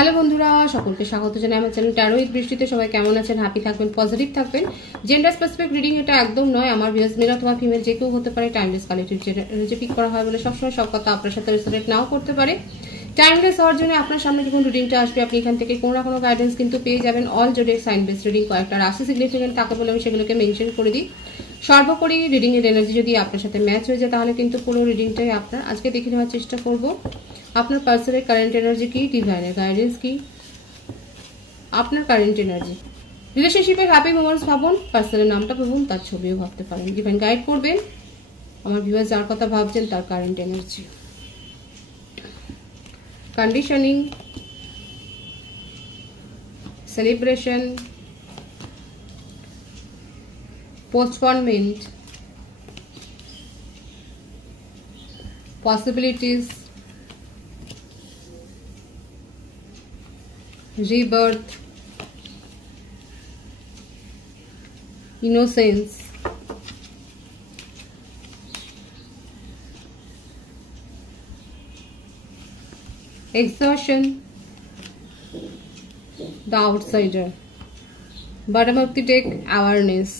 Hello বন্ধুরা, সকলকে স্বাগত জানাই আমার চ্যানেল ট্যারো উইথ বৃষ্টিতে। সবাই কেমন আছেন? হ্যাপি থাকবেন, পজিটিভ থাকবেন। জেন্ডার স্পেসিফিক রিডিং এটা একদম নয়। আমার ভিউয়ার্স মেল অথবা ফিমেল যে কেউ হতে পারে। টাইমলেস কালেক্টিভ যে পিক করা হয় বলে সবসময় সব কথা আপনার সাথে রেসোনেট নাও করতে পারে। টাইমলেস হওয়ার জন্য আপনার সামনে যখন রিডিংটা আসবে আপনি এখান থেকে কোনো না কোনো গাইডেন্স কিন্তু পেয়ে যাবেন। All zodiac sign base reading কয়েকটা রাশি সিগনিফিকেন্ট থাকে বলে আমি সেগুলোকে মেনশন করে দিই। সর্বোপরি রিডিং এর এনার্জি যদি আপনার সাথে ম্যাচ হয়ে যায় তাহলে কিন্তু পুরো রিডিংটাই আপনার। আজকে দেখে নেওয়ার চেষ্টা করব আপনার পার্সনের কারেন্ট এনার্জি কি, ডিভাইনের গাইডেন্স কি, আপনার কারেন্ট এনার্জি। রিলেশনশিপের হ্যাপি মোমেন্টস ভাবুন, পার্সনের নামটা ভাবুন, তার ছবিও ভাবতে পারেন। ডিভাইন গাইড করবেন আমার ভিউয়ার্স যার কথা ভাবছেন তার current energy. Conditioning, celebration, postponement, possibilities, rebirth, innocence, exhaustion, the outsider, bottom of the deck, awareness।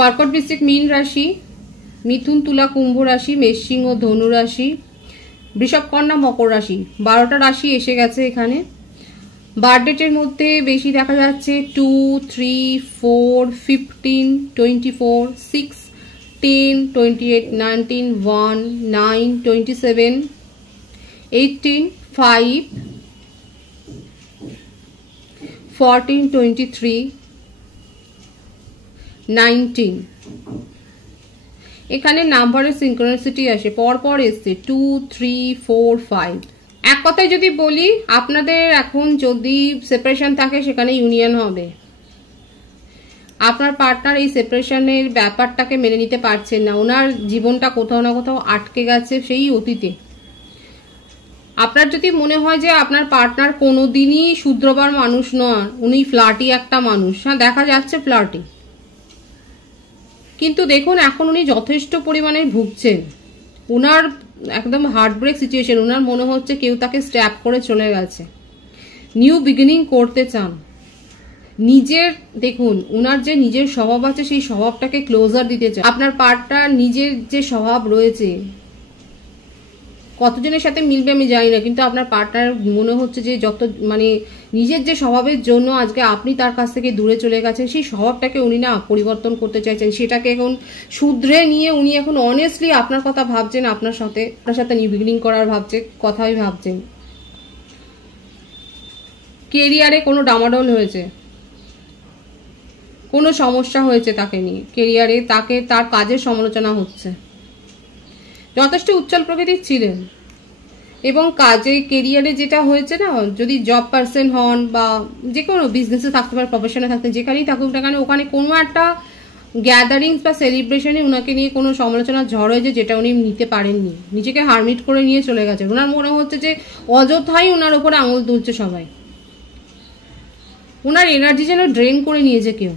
কর্কট, বৃশ্চিক, মীন রাশি, মিথুন, তুলা, কুম্ভ রাশি, মেষ, সিংহ, ধনু রাশি, বৃষভ, কন্যা, মকর রাশি। 12টা রাশি এসে গেছে এখানে। বার্থডেটের মধ্যে বেশি দেখা যাচ্ছে 2, 3, 4, 15, 24, 6, 10, 28, 19, 1, 9, 27, 18, 5, 14, 23, 19। এখানে নাম্বারের সিনক্রোনিসিটি আসে, পরপর এসছে 2, 3, 4, 5। এক কথায় যদি বলি আপনাদের এখন যদি সেপারেশন থাকে সেখানে ইউনিয়ন হবে। আপনার পার্টনার এই সেপারেশনের ব্যাপারটাকে মেনে নিতে পারছেন না। ওনার জীবনটা কোথাও না কোথাও আটকে গেছে সেই অতীতে। আপনার যদি মনে হয় যে আপনার পার্টনার কোনোদিনই শুধরবার মানুষ নয়, উনি ফ্লার্টি একটা মানুষ, হ্যাঁ দেখা যাচ্ছে ফ্লার্টি, কিন্তু দেখুন এখন উনি যথেষ্ট পরিমাণে ভুগছেন। ওনার একদম হার্টব্রেক সিচুয়েশন। ওনার মনে হচ্ছে কেউ তাকে স্ট্যাপ করে চলে গেছে। নিউ বিগিনিং করতে চান নিজের। দেখুন ওনার যে নিজের স্বভাব আছে সেই স্বভাবটাকে ক্লোজার দিতে চান। আপনার পার্টনার নিজের যে স্বভাব রয়েছে কতজনের সাথে মিলবে আমি জানি না, কিন্তু আপনার পার্টনার মনে হচ্ছে যে যত মানে নিজের যে স্বভাবের জন্য আজকে আপনি তার কাছ থেকে দূরে চলে গেছেন সেই স্বভাবটাকে উনি না পরিবর্তন করতে চাইছেন। সেটাকে এখন শুধরে নিয়ে উনি এখন অনেস্টলি আপনার কথা ভাবছেন, আপনার সাথে নিউ বিগিনিং করার কথাই ভাবছেন। কেরিয়ারে কোনো ডামাডোল হয়েছে, কোনো সমস্যা হয়েছে তাকে নিয়ে, কেরিয়ারে তার কাজের সমালোচনা হচ্ছে। যথেষ্ট উজ্জ্বল প্রকৃতির ছিলেন এবং কাজে কেরিয়ারে যেটা হয়েছে না, যদি জব পার্সন হন বা যে কোনো বিজনেসে থাকতে পারে, প্রফেশনে থাকতে, যেখানেই থাকুক না কেন ওখানে কোনো একটা গ্যাদারিংস বা সেলিব্রেশনে ওনাকে নিয়ে কোনো সমালোচনা ঝড় হয়েছে যেটা উনি নিতে পারেননি, নিজেকে হারমিট করে নিয়ে চলে গেছে। ওনার মনে হচ্ছে যে অযথাই ওনার উপরে আঙুল তুলছে সবাই। ওনার এনার্জি যেন ড্রেন করে নিয়েছে কেউ।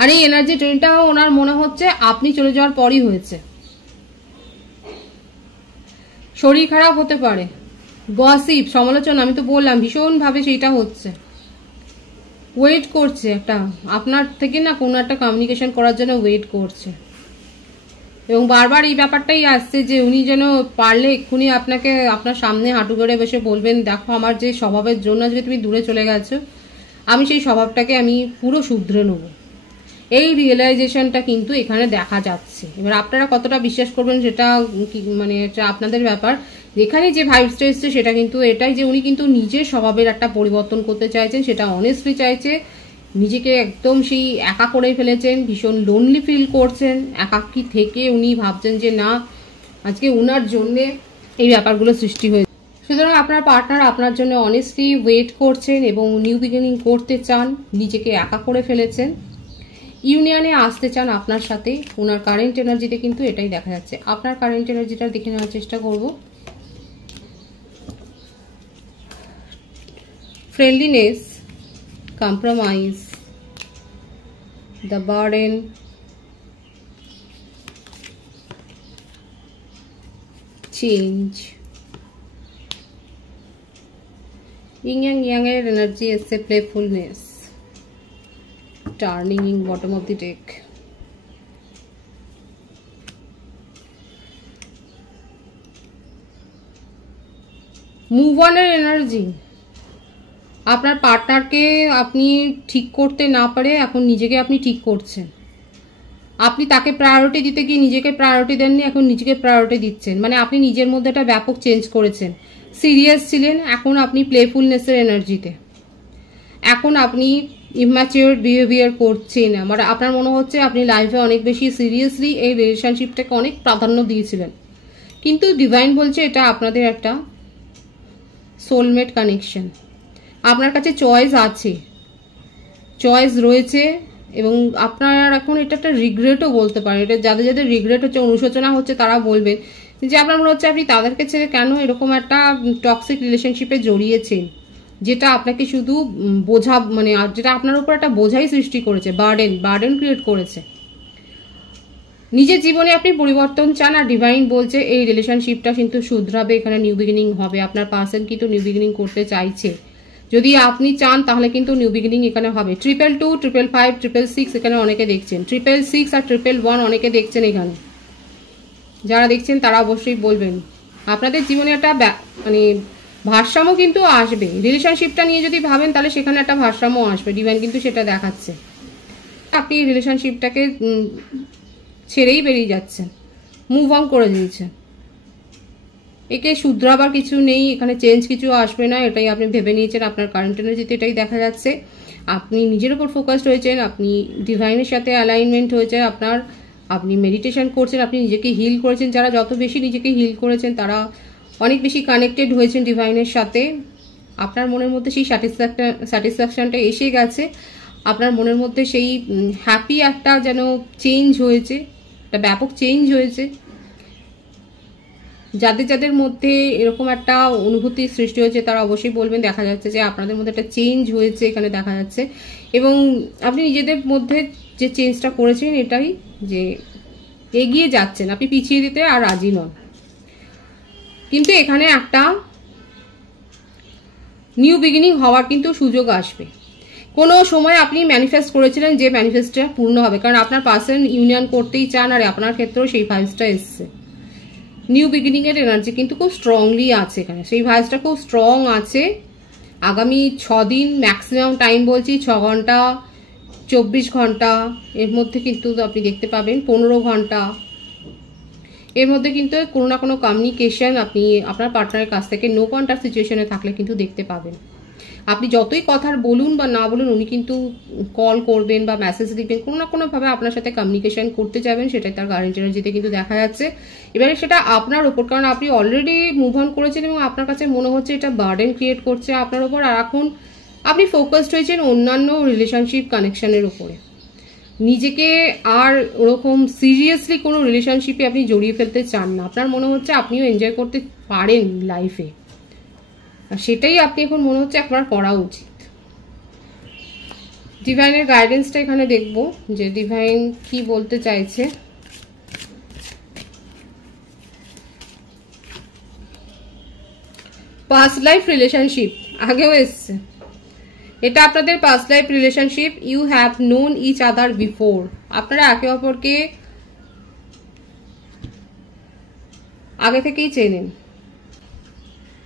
আর এই এনার্জি ড্রেনটা ওনার মনে হচ্ছে আপনি চলে যাওয়ার পরই হয়েছে। শরীর খারাপ হতে পারে, গসিপ, সমালোচনা, আমি তো বললাম ভীষণভাবে সেইটা হচ্ছে। ওয়েট করছে একটা আপনার থেকে না কোনো একটা কমিউনিকেশন করার জন্য ওয়েট করছে এবং বারবার এই ব্যাপারটাই আসছে যে উনি যেন পারলে এক্ষুনি আপনাকে আপনার সামনে হাঁটু গড়ে বসে বলবেন দেখো আমার যে স্বভাবের জন্য আজকে তুমি দূরে চলে গেছো আমি সেই স্বভাবটাকে আমি পুরো শুধরে নেব। এই রিয়েলাইজেশনটা কিন্তু এখানে দেখা যাচ্ছে। এবার আপনারা কতটা বিশ্বাস করবেন সেটা মানে এটা আপনাদের ব্যাপার। যেখানে যে ভাইবসটা এসছে সেটা কিন্তু এটাই যে উনি কিন্তু নিজের স্বভাবের একটা পরিবর্তন করতে চাইছেন, সেটা অনেস্টলি চাইছে। নিজেকে একদম সেই একা করে ফেলেছেন, ভীষণ লোনলি ফিল করছেন। একাকী থেকে উনি ভাবছেন যে না আজকে উনার জন্যে এই ব্যাপারগুলো সৃষ্টি হয়েছে। সুতরাং আপনার পার্টনার আপনার জন্য অনেস্টলি ওয়েট করছেন এবং নিউ বিগিনিং করতে চান, নিজেকে একা করে ফেলেছেন, ইউনিয়নে আসতে চান আপনার সাথে। ওনার কারেন্ট এনার্জিতে কিন্তু এটাই দেখা যাচ্ছে। আপনার কারেন্ট এনার্জিটা দেখে নেওয়ার চেষ্টা করব। Friendliness, compromise, the burden, change, yin yang এর এনার্জি এসছে, playfulness, turning in bottom of the deck. Move অনের এনার্জি, আপনার পার্টনারকে আপনি ঠিক করতে না পারে এখন নিজেকে আপনি ঠিক করছেন। আপনি তাকে প্রায়োরিটি দিতে গিয়ে নিজেকে প্রায়োরিটি দেননি, এখন নিজেকে প্রায়োরিটি দিচ্ছেন। মানে আপনি নিজের মধ্যে একটা ব্যাপক চেঞ্জ করেছেন। সিরিয়াস ছিলেন, এখন আপনি প্লেফুলনেসের এনার্জিতে। এখন আপনি ইম্যাচিওর বিহেভিয়ার করছেন। মানে আপনার মনে হচ্ছে আপনি লাইফে অনেক বেশি সিরিয়াসলি এই রিলেশনশিপটাকে অনেক প্রাধান্য দিয়েছিলেন, কিন্তু ডিভাইন বলছে এটা আপনাদের একটা সোলমেট কানেকশন। আপনার কাছে চয়েস আছে, চয়েস রয়েছে, এবং আপনার এখন এটা একটা রিগ্রেটও বলতে পারেন। এটা যাদের যাদের রিগ্রেট হচ্ছে, অনুশোচনা হচ্ছে, তারা বলবেন যে আপনার মনে হচ্ছে আপনি তাদেরকে ছেড়ে কেন এরকম একটা টক্সিক রিলেশনশিপে জড়িয়েছেন, যেটা আপনাকে শুধু বোঝা, মানে যেটা আপনার উপর একটা বোঝাই সৃষ্টি করেছে, বার্ডেন ক্রিয়েট করেছে। নিজের জীবনে আপনি পরিবর্তন চান, আর ডিভাইন বলছে এই রিলেশনশিপটা কিন্তু শুধরাবে, এখানে নিউ বিগিনিং হবে। আপনার পার্সন কিন্তু নিউ বিগিনিং করতে চাইছে। যদি আপনি চান তাহলে কিন্তু নিউ বিগিনিং এখানে হবে। 222, 555, 666 এখানে অনেকে দেখছেন। 666 আর 111 অনেকে দেখছেন এখানে। যারা দেখছেন তারা অবশ্যই বলবেন। আপনাদের জীবনে একটা মানে ভারসাম্য কিন্তু আসবে। রিলেশনশিপটা নিয়ে যদি ভাবেন তাহলে সেখানে একটা ভারসাম্য আসবে। ডিভাইন কিন্তু সেটা দেখাচ্ছে। আপনি রিলেশনশিপটাকে ছেড়েই বেরিয়ে যাচ্ছেন, মুভ অন করে দিয়েছেন। একে শুধরাবার কিছু নেই, এখানে চেঞ্জ কিছু আসবে না, এটাই আপনি ভেবে নিয়েছেন। আপনার কারেন্ট এনার্জিতে এটাই দেখা যাচ্ছে। আপনি নিজের উপর ফোকাসড হয়েছেন, আপনি ডিভাইনের সাথে অ্যালাইনমেন্ট হয়েছে আপনার, আপনি মেডিটেশন করছেন, আপনি নিজেকে হিল করেছেন। যারা যত বেশি নিজেকে হিল করেছেন তারা অনেক বেশি কানেক্টেড হয়েছেন ডিভাইনের সাথে। আপনার মনের মধ্যে সেই স্যাটিসফ্যাকশনটা এসে গেছে। আপনার মনের মধ্যে সেই হ্যাপি একটা যেন চেঞ্জ হয়েছে, একটা ব্যাপক চেঞ্জ হয়েছে। যাদের যাদের মধ্যে এরকম একটা অনুভূতি সৃষ্টি হয়েছে তারা অবশ্যই বলবেন। দেখা যাচ্ছে যে আপনাদের মধ্যে একটা চেঞ্জ হয়েছে এখানে দেখা যাচ্ছে, এবং আপনি নিজেদের মধ্যে যে চেঞ্জটা করেছেন এটাই যে এগিয়ে যাচ্ছেন, আপনি পিছিয়ে দিতে আর রাজি নন। কিন্তু এখানে একটা নিউ বিগিনিং হওয়ার কিন্তু সুযোগ আসবে। কোনো সময় আপনি ম্যানিফেস্ট করেছিলেন যে ম্যানিফেস্টটা পূর্ণ হবে, কারণ আপনার পার্সন ইউনিয়ন করতেই চান, আর আপনার ক্ষেত্রেও সেই ভাইবসটা এসছে। নিউ বিগিনিং এর এনার্জি কিন্তু খুব স্ট্রংলি আছে এখানে, সেই ভাইবসটা খুব স্ট্রং আছে। আগামী 6 দিন ম্যাক্সিমাম টাইম বলছি, 6 ঘন্টা 24 ঘন্টা এর মধ্যে কিন্তু আপনি দেখতে পাবেন, 15 ঘন্টা এর মধ্যে কিন্তু কোনো না কোনো কমিউনিকেশন আপনি আপনার পার্টনারের কাছ থেকে নো কন্টাক্ট সিচুয়েশনে থাকলে কিন্তু দেখতে পাবেন। আপনি যতই কথা বলুন বা না বলুন, উনি কিন্তু কল করবেন বা মেসেজ দিবেন, কোনো না কোনোভাবে আপনার সাথে কমিউনিকেশন করতে যাবেন। সেটাই তার কারেন্ট এনার্জিতে কিন্তু দেখা যাচ্ছে। এবারে সেটা আপনার উপর, কারণ আপনি অলরেডি মুভ অন করেছেন এবং আপনার কাছে মনে হচ্ছে এটা বার্ডেন ক্রিয়েট করছে আপনার উপর, আর এখন আপনি ফোকাসড হয়েছেন অন্যান্য রিলেশনশিপ কানেকশনের উপরে। নিজেকে আর ওরকম সিরিয়াসলি কোনো রিলেশনশিপে আপনি জড়িয়ে ফেলতে চান না। আপনার মনে হচ্ছে আপনিও এনজয় করতে পারেন লাইফে, আর সেটাই আপনি এখন মনে হচ্ছে একবার করা উচিত। ডিভাইনের গাইডেন্সটা এখানে দেখব যে ডিভাইন কি বলতে চাইছে। পাস্ট লাইফ রিলেশনশিপ আগেও এসছে, এটা আপনাদের past life relationship. You have known each other before, আপনারা একে অপরকে আগে থেকেই চেনেন।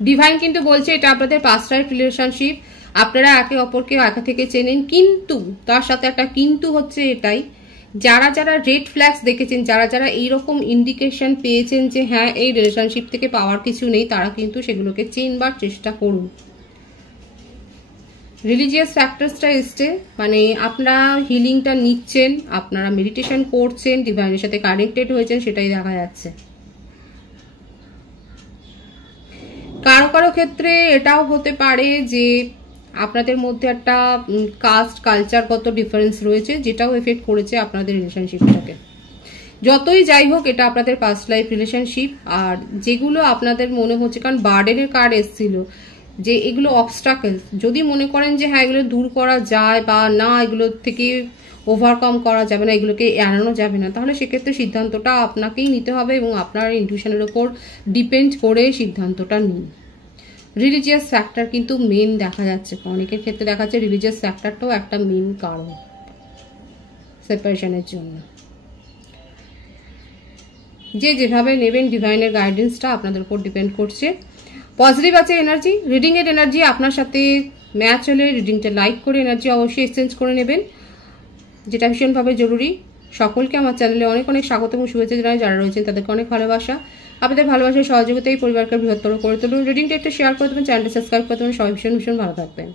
ডিভাইন কিন্তু বলছে এটা আপনাদের পাস্ট লাইফ রিলেশনশিপ, আপনারা একে অপরকে আগে থেকে চেনেন। কিন্তু তার সাথে একটা কিন্তু হচ্ছে এটাই, যারা যারা রেড ফ্ল্যাগস দেখেছেন, যারা যারা এইরকম ইন্ডিকেশন পেয়েছেন যে হ্যাঁ এই রিলেশনশিপ থেকে পাওয়ার কিছু নেই, তারা কিন্তু সেগুলোকে চিনবার চেষ্টা করুন। রিলিজিয়াস ফ্যাক্টরসটা এসছে, মানে আপনারা হিলিংটা নিচ্ছেন, আপনারা মেডিটেশন করছেন, ডিভাইনের সাথে কানেক্টেড হয়েছেন, সেটাই দেখা যাচ্ছে। কারো কারো ক্ষেত্রে এটাও হতে পারে যে আপনাদের মধ্যে একটা কাস্ট কালচারগত ডিফারেন্স রয়েছে, যেটাও এফেক্ট করেছে আপনাদের রিলেশনশিপটাকে। যতই যাই হোক এটা আপনাদের পাস্ট লাইফ রিলেশনশিপ। আর যেগুলো আপনাদের মনে হচ্ছে, কারণ বার্ডেনের কার্ড এসেছিল যে এগুলো অবস্টাকেলস, যদি মনে করেন যে হ্যাঁ এগুলো দূর করা যায় বা না এগুলো থেকে ওভারকাম করা যাবে না, এগুলোকে এড়ানো যাবে না, তাহলে সেক্ষেত্রে সিদ্ধান্তটা আপনাকেই নিতে হবে এবং আপনার ইনটিউশনের ওপর ডিপেন্ড করে সিদ্ধান্তটা নিন। রিলিজিয়াস ফ্যাক্টর কিন্তু মেন দেখা যাচ্ছে, অনেকের ক্ষেত্রে দেখা যাচ্ছে রিলিজিয়াস ফ্যাক্টরটাও একটা মেন কারণ সেপারেশনের জন্য। যে যেভাবে নেবেন ডিভাইনের গাইডেন্সটা আপনাদের উপর ডিপেন্ড করছে। পজিটিভ আছে এনার্জি, রিডিং এর এনার্জি আপনার সাথে ম্যাচ হলে রিডিংটা লাইক করে এনার্জি অবশ্যই এক্সচেঞ্জ করে নেবেন, যেটা ভীষণভাবে জরুরি। সকলকে আমার চ্যানেলে অনেক অনেক স্বাগত এবং শুভেচ্ছা জানাই, যারা রয়েছেন তাদেরকে অনেক ভালোবাসা। আপনাদের ভালোবাসার সহযোগিতায় পরিবারকে বৃহত্তর করে তুলুন। রিডিংটা একটু শেয়ার করে দেবেন, চ্যানেলটা সাবস্ক্রাইব করে দেবেন। সবাই ভীষণ ভীষণ ভালো থাকবেন।